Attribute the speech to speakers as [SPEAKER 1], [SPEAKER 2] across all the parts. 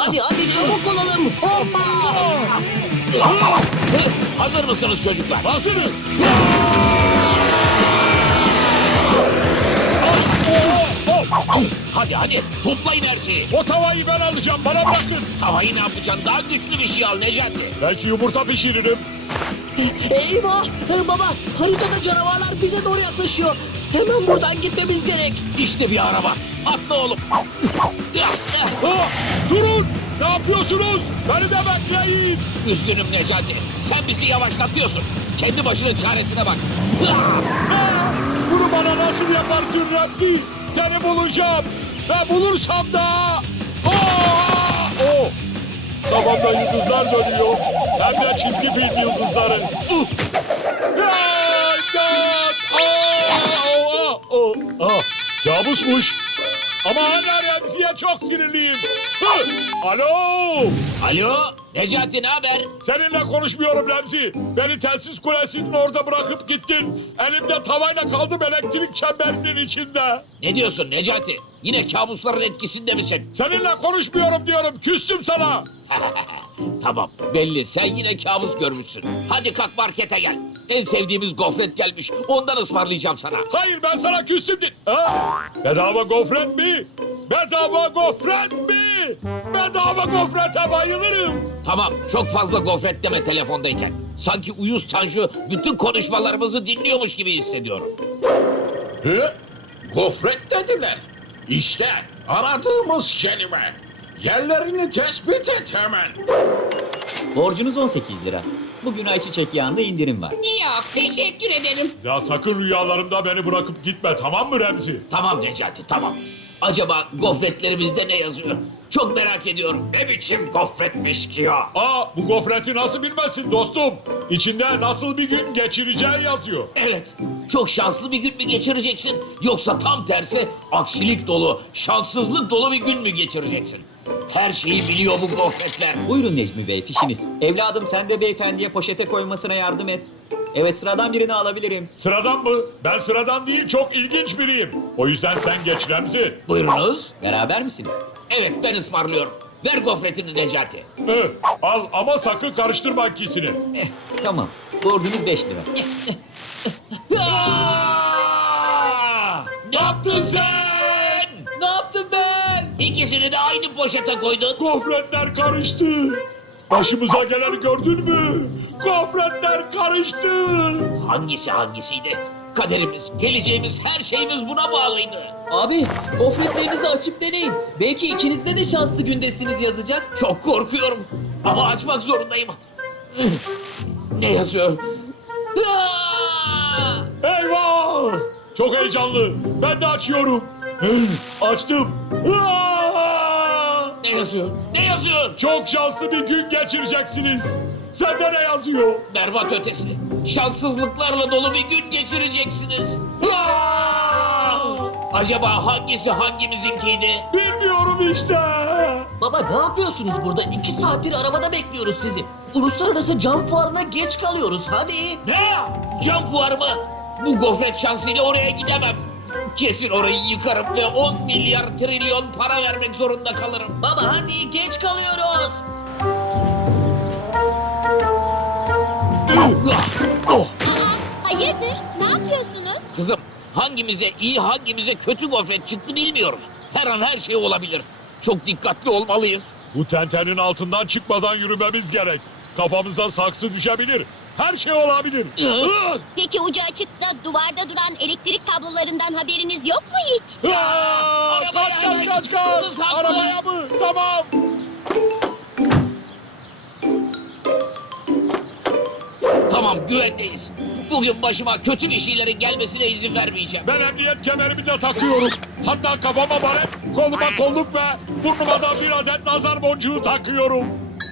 [SPEAKER 1] Hadi çabuk olalım. Hoppa.
[SPEAKER 2] Hazır mısınız çocuklar?
[SPEAKER 1] Hazırız.
[SPEAKER 2] Hadi toplayın her şeyi.
[SPEAKER 3] O tavayı ben alacağım, bana bırakın.
[SPEAKER 2] Tavayı ne yapacaksın? Daha güçlü bir şey al Necati.
[SPEAKER 3] Belki yumurta pişiririm.
[SPEAKER 1] Eyvah. Baba, haritada canavarlar bize doğru yaklaşıyor. Hemen buradan gitmemiz gerek.
[SPEAKER 2] İşte bir araba. Atla oğlum.
[SPEAKER 3] Durun! Ne yapıyorsunuz? Beni de bekleyin.
[SPEAKER 2] Üzgünüm Necati. Sen bizi yavaşlatıyorsun. Kendi başının çaresine bak.
[SPEAKER 3] Bunu bana nasıl yaparsın Remzi? Seni bulacağım. Ve bulursam da... Tamam da yıldızlar dönüyor. Hem de çizgi film yıldızları. Kabusmuş. Ama hala Remzi'ye çok sinirliyim. Alo!
[SPEAKER 2] Alo Necati, ne haber?
[SPEAKER 3] Seninle konuşmuyorum Remzi. Beni telsiz kulesinin orada bırakıp gittin. Elimde tavayla kaldım elektrik çemberinin içinde.
[SPEAKER 2] Ne diyorsun Necati? Yine kabusların etkisinde misin?
[SPEAKER 3] Seninle konuşmuyorum diyorum. Küstüm sana.
[SPEAKER 2] Tamam, belli. Sen yine kabus görmüşsün. Hadi kalk markete gel. En sevdiğimiz gofret gelmiş. Ondan ısmarlayacağım sana.
[SPEAKER 3] Hayır, ben sana küstüm. Bedava gofret mi? Bedava gofret mi? Bedava gofrete bayılırım.
[SPEAKER 2] Tamam, çok fazla gofret deme telefondayken. Sanki uyuz Tanju bütün konuşmalarımızı dinliyormuş gibi hissediyorum.
[SPEAKER 4] Gofret dediler. İşte aradığımız kelime. Yerlerini tespit et hemen.
[SPEAKER 5] Borcunuz 18 lira. Bugün ayçiçek yağında indirim var.
[SPEAKER 6] Yok, teşekkür ederim.
[SPEAKER 3] Ya sakın rüyalarımda beni bırakıp gitme, tamam mı Remzi?
[SPEAKER 2] Tamam Necati, tamam. Acaba gofretlerimizde ne yazıyor? Çok merak ediyorum. Ne biçim gofretmiş ki ya?
[SPEAKER 3] Bu gofreti nasıl bilmezsin dostum? İçinde nasıl bir gün geçireceği yazıyor.
[SPEAKER 2] Evet, çok şanslı bir gün mü geçireceksin? Yoksa tam tersi aksilik dolu, şanssızlık dolu bir gün mü geçireceksin? Her şeyi biliyor bu gofretler.
[SPEAKER 5] Buyurun Necmi Bey, fişiniz. Evladım sen de beyefendiye poşete koymasına yardım et. Evet, sıradan birini alabilirim.
[SPEAKER 3] Sıradan mı? Ben sıradan değil, çok ilginç biriyim. O yüzden sen geç Remzi.
[SPEAKER 2] Buyurunuz.
[SPEAKER 5] Beraber misiniz?
[SPEAKER 2] Evet, ben ısmarlıyorum. Ver gofretini Necati.
[SPEAKER 3] Al ama sakın karıştırma ikisini.
[SPEAKER 5] Tamam. Borcunuz 5 lira.
[SPEAKER 2] Ne yaptın sen?
[SPEAKER 1] Ne yaptım ben?
[SPEAKER 2] İkisini de aynı poşete koydun.
[SPEAKER 3] Gofretler karıştı. Başımıza geleni gördün mü? Gofretler karıştı.
[SPEAKER 2] Hangisi hangisiydi? Kaderimiz, geleceğimiz, her şeyimiz buna bağlıydı.
[SPEAKER 1] Abi, gofretlerinizi açıp deneyin. Belki ikinizde de şanslı gündesiniz yazacak.
[SPEAKER 2] Çok korkuyorum ama açmak zorundayım. Ne yazıyor?
[SPEAKER 3] Eyvah! Çok heyecanlı. Ben de açıyorum. Açtım.
[SPEAKER 2] Ne yazıyor? Ne yazıyor?
[SPEAKER 3] Çok şanslı bir gün geçireceksiniz. Sende ne yazıyor?
[SPEAKER 2] Berbat ötesi. Şanssızlıklarla dolu bir gün geçireceksiniz. Acaba hangisi hangimizinkiydi?
[SPEAKER 3] Bilmiyorum işte.
[SPEAKER 1] Baba, ne yapıyorsunuz burada? 2 saattir arabada bekliyoruz sizi. Uluslararası cam fuarına geç kalıyoruz. Hadi.
[SPEAKER 2] Ne? Cam fuarı mı? Bu gofret şansıyla oraya gidemem. Kesin orayı yıkarım ve 10 milyar trilyon para vermek zorunda kalırım.
[SPEAKER 1] Baba hadi, geç kalıyoruz.
[SPEAKER 2] Oh,
[SPEAKER 6] Hayırdır, ne yapıyorsunuz?
[SPEAKER 2] kızım, hangimize iyi hangimize kötü gofret çıktı bilmiyoruz. Her an her şey olabilir. Çok dikkatli olmalıyız.
[SPEAKER 3] Bu tentenin altından çıkmadan yürümemiz gerek. Kafamıza saksı düşebilir. Her şey olabilir.
[SPEAKER 6] Peki ucu açıkta duvarda duran elektrik kablolarından haberiniz yok mu hiç?
[SPEAKER 3] Kaç.
[SPEAKER 2] Hızlı.
[SPEAKER 3] Arabaya mı? Tamam.
[SPEAKER 2] Tamam, güvendeyiz. Bugün başıma kötü bir şeylerin gelmesine izin vermeyeceğim.
[SPEAKER 3] Ben emniyet kemerimi de takıyorum. Hatta kafama baret, koluma kolluk ve burnuma da bir adet nazar boncuğu takıyorum.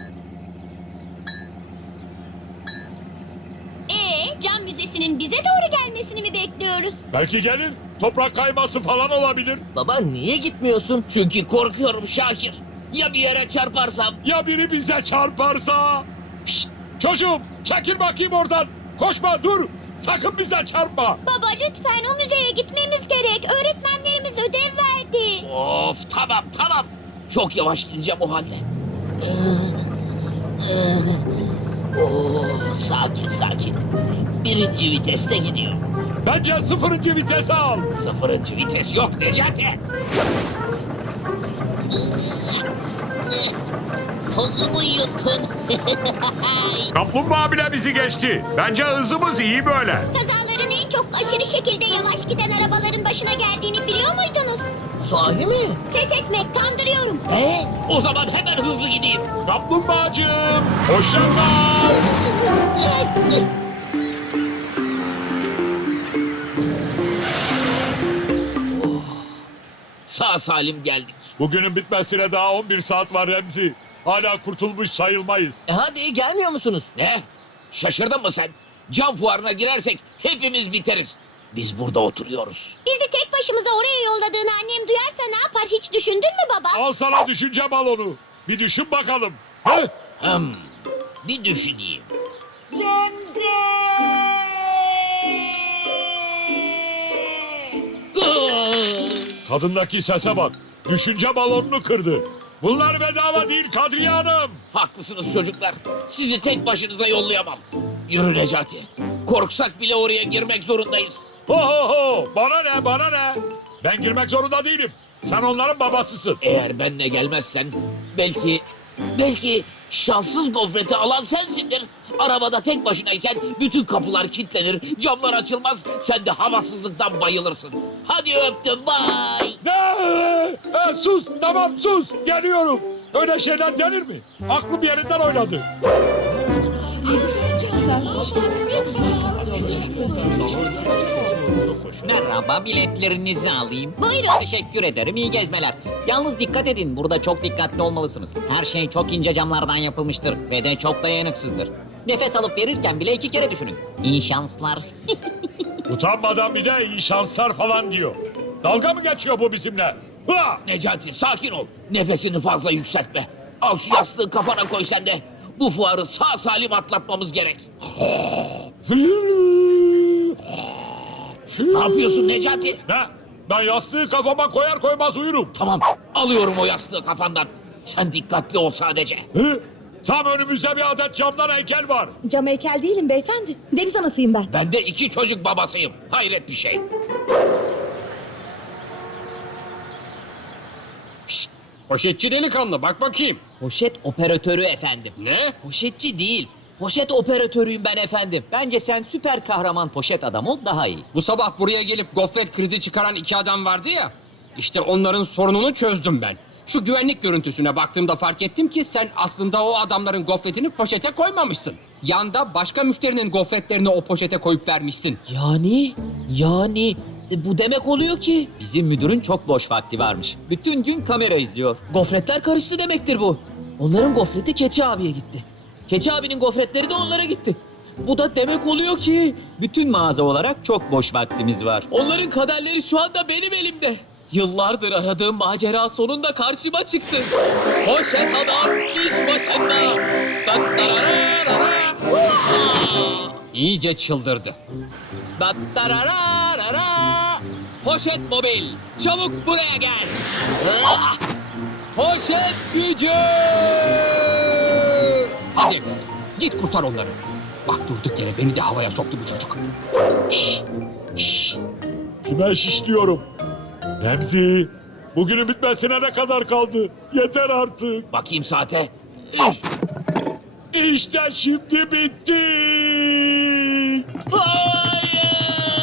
[SPEAKER 6] Cam müzesinin bize doğru gelmesini mi bekliyoruz?
[SPEAKER 3] Belki gelir. Toprak kayması falan olabilir.
[SPEAKER 1] Baba, niye gitmiyorsun?
[SPEAKER 2] Çünkü korkuyorum Şakir. Ya bir yere çarparsam?
[SPEAKER 3] Ya biri bize çarparsa? Şşt, çocuğum çekil bakayım oradan. Koşma, dur. Sakın bize çarpma.
[SPEAKER 6] Baba lütfen, o müzeye gitmemiz gerek. Öğretmenlerimiz ödev verdi.
[SPEAKER 2] Of, tamam. Çok yavaş gideceğim o halde. Oo, sakin sakin. Birinci viteste gidiyor.
[SPEAKER 3] Bence 0. vitese al.
[SPEAKER 2] 0. vites yok Necati.
[SPEAKER 6] Tozumu yutun.
[SPEAKER 7] Kaplumbağa bile bizi geçti. Bence hızımız iyi böyle.
[SPEAKER 6] Kazaların en çok aşırı şekilde yavaş giden arabaların başına geldiğini biliyor muydunuz?
[SPEAKER 1] Sahi mi?
[SPEAKER 6] Ses etmek, kandırıyorum.
[SPEAKER 2] O zaman hemen hızlı gideyim.
[SPEAKER 3] Kaplumbağacığım, hoşça kal.
[SPEAKER 2] Sağ salim geldik.
[SPEAKER 3] Bugünün bitmesine daha 11 saat var Remzi. Hala kurtulmuş sayılmayız.
[SPEAKER 1] Hadi gelmiyor musunuz?
[SPEAKER 2] Ne? Şaşırdın mı sen? Cam fuarına girersek hepimiz biteriz. Biz burada oturuyoruz.
[SPEAKER 6] Bizi tek başımıza oraya yolladığını annem duyarsa ne yapar hiç düşündün mü baba?
[SPEAKER 3] Al sana düşünce balonu. Bir düşün bakalım. He?
[SPEAKER 2] Bir düşüneyim.
[SPEAKER 3] Kadındaki sese bak. Düşünce balonunu kırdı. Bunlar bedava değil Kadriye Hanım.
[SPEAKER 2] Haklısınız çocuklar. Sizi tek başınıza yollayamam. Yürü Necati. Korksak bile oraya girmek zorundayız.
[SPEAKER 3] Ho ho ho. Bana ne bana ne. Ben girmek zorunda değilim. Sen onların babasısın.
[SPEAKER 2] Eğer benle gelmezsen belki şanssız gofreti alan sensindir. Arabada tek başınayken bütün kapılar kilitlenir, camlar açılmaz. Sen de havasızlıktan bayılırsın. Hadi öptüm, bay.
[SPEAKER 3] Ne? Sus tamam sus. Geliyorum. Öyle şeyler denir mi? Aklım yerinden oynadı.
[SPEAKER 5] Merhaba, biletlerinizi alayım.
[SPEAKER 6] Buyurun.
[SPEAKER 5] Teşekkür ederim, iyi gezmeler. Yalnız dikkat edin, burada çok dikkatli olmalısınız. Her şey çok ince camlardan yapılmıştır ve de çok dayanıksızdır. Nefes alıp verirken bile 2 kere düşünün. İyi şanslar.
[SPEAKER 3] Utanmadan bir de iyi şanslar falan diyor. Dalga mı geçiyor bu bizimle? Ha!
[SPEAKER 2] Necati sakin ol. Nefesini fazla yükseltme. Al şu yastığı kafana koy sen de. Bu fuarı sağ salim atlatmamız gerek. Ne yapıyorsun Necati?
[SPEAKER 3] Ne? Ben yastığı kafama koyar koymaz uyurum.
[SPEAKER 2] Tamam, alıyorum o yastığı kafandan. Sen dikkatli ol sadece.
[SPEAKER 3] Hı? Tam önümüzde bir adet camdan heykel var.
[SPEAKER 8] Cam heykel değilim beyefendi. Deniz anasıyım ben.
[SPEAKER 2] Ben de 2 çocuk babasıyım. Hayret bir şey.
[SPEAKER 9] Poşetçi delikanlı bak bakayım.
[SPEAKER 1] Poşet operatörü efendim.
[SPEAKER 9] Ne?
[SPEAKER 1] Poşetçi değil. Poşet operatörüyüm ben efendim.
[SPEAKER 5] Bence sen süper kahraman poşet adam ol, daha iyi.
[SPEAKER 9] Bu sabah buraya gelip gofret krizi çıkaran 2 adam vardı ya. İşte onların sorununu çözdüm ben. Şu güvenlik görüntüsüne baktığımda fark ettim ki sen aslında o adamların gofretini poşete koymamışsın. Yanda başka müşterinin gofretlerini o poşete koyup vermişsin.
[SPEAKER 1] Yani bu demek oluyor ki
[SPEAKER 5] Bizim müdürün çok boş vakti varmış. Bütün gün kamera izliyor.
[SPEAKER 1] gofretler karıştı demektir bu. Onların gofreti Keçi abiye gitti. Keçi abinin gofretleri de onlara gitti. Bu da demek oluyor ki
[SPEAKER 5] Bütün mağaza olarak çok boş vaktimiz var.
[SPEAKER 1] onların kaderleri şu anda benim elimde. Yıllardır aradığım macera sonunda karşıma çıktı. Poşet adam iş başında. Dattararara.
[SPEAKER 9] İyice çıldırdı.
[SPEAKER 1] Dattararara. Poşet mobil. Çabuk buraya gel. Ah! Poşet gücü.
[SPEAKER 9] Hadi evlat git kurtar onları. Bak durduk yere beni de havaya soktu bu çocuk.
[SPEAKER 3] Kime şişliyorum? Remzi, bugünün bitmesine ne kadar kaldı? Yeter artık.
[SPEAKER 2] Bakayım saate.
[SPEAKER 3] İşte şimdi bitti.
[SPEAKER 2] Hayır!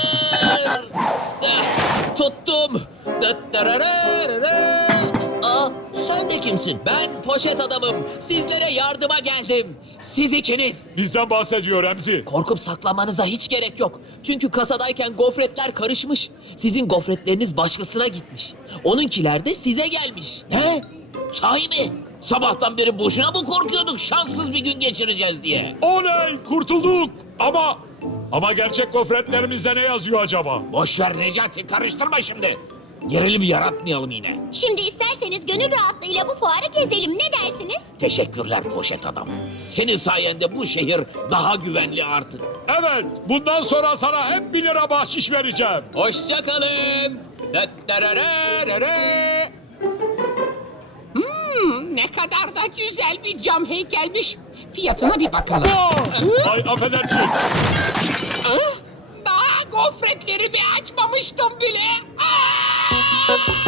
[SPEAKER 1] Tuttum. Dattararara. Aa, sen de kimsin? Ben poşet adamım. Sizlere yardıma geldim. Siz ikiniz.
[SPEAKER 3] Bizden bahsediyor Remzi.
[SPEAKER 1] Korkup saklanmanıza hiç gerek yok. Çünkü kasadayken gofretler karışmış. Sizin gofretleriniz başkasına gitmiş. Onunkiler de size gelmiş.
[SPEAKER 2] Ne? Sahi mi? Sabahtan beri boşuna mı korkuyorduk şanssız bir gün geçireceğiz diye?
[SPEAKER 3] Oley, kurtulduk. Ama gerçek gofretlerimizde ne yazıyor acaba?
[SPEAKER 2] Boş ver Necati, karıştırma şimdi. Gerilim yaratmayalım yine.
[SPEAKER 6] Şimdi isterseniz gönül rahatlığıyla bu fuarı gezelim, ne dersiniz?
[SPEAKER 2] Teşekkürler poşet adam. Senin sayende bu şehir daha güvenli artık.
[SPEAKER 3] Evet, bundan sonra sana hep 1 lira bahşiş vereceğim.
[SPEAKER 1] Hoşça kalın. Dattararara.
[SPEAKER 9] Ne kadar da güzel bir cam heykelmiş. Fiyatına bir bakalım.
[SPEAKER 3] Ay affedersin.
[SPEAKER 9] Daha gofretlerimi açmamıştım bile. Aa!